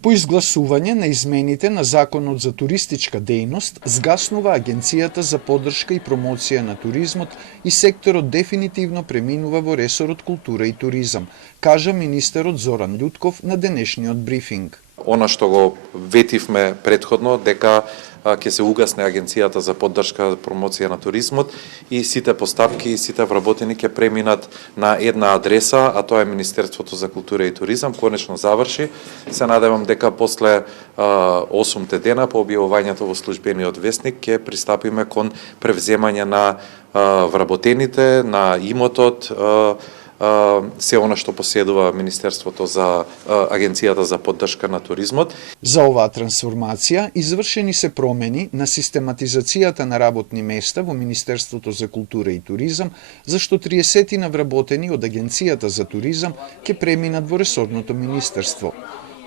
По изгласување на измените на Законот за туристичка дејност, згаснува Агенцијата за поддршка и промоција на туризмот и секторот дефинитивно преминува во ресорот култура и туризам, кажа министерот Зоран Љутков на денешниот брифинг. Она што го ветивме претходно, дека ќе се угасне Агенцијата за поддршка и промоција на туризмот и сите постапки и сите вработени ќе преминат на една адреса, а тоа е Министерството за култура и туризам, конечно заврши. Се надевам дека после 8 дена по објавувањето во службениот весник ќе пристапиме кон превземање на вработените, на имотот, се она што поседува Министерството за Агенцијата за поддршка на туризмот. За оваа трансформација извршени се промени на систематизацијата на работни места во Министерството за култура и туризам, зашто 30 вработени од Агенцијата за туризам ќе преминат во ресорното министерство.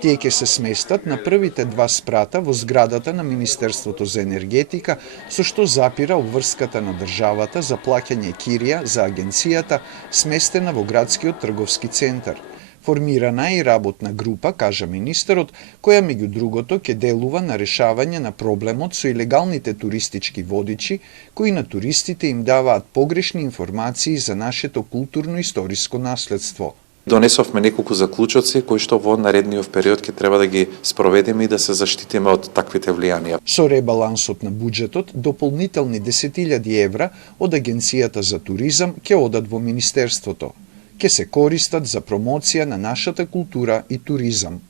Тие ќе се сместат на првите 2 спрата во зградата на Министерството за енергетика, со што запира обврската на државата за плаќање кирија за агенцијата, сместена во градскиот трговски центар. Формирана е и работна група, кажа министерот, која меѓу другото ќе делува на решавање на проблемот со илегалните туристички водичи, кои на туристите им даваат погрешни информации за нашето културно-историско наследство. Донесовме неколку заклучоци кои што во наредниот период ќе треба да ги спроведеме и да се заштитиме од таквите влијанија. Со ребалансот на буџетот, дополнителни 10.000 евра од Агенцијата за туризам ќе одат во Министерството. Ќе се користат за промоција на нашата култура и туризам.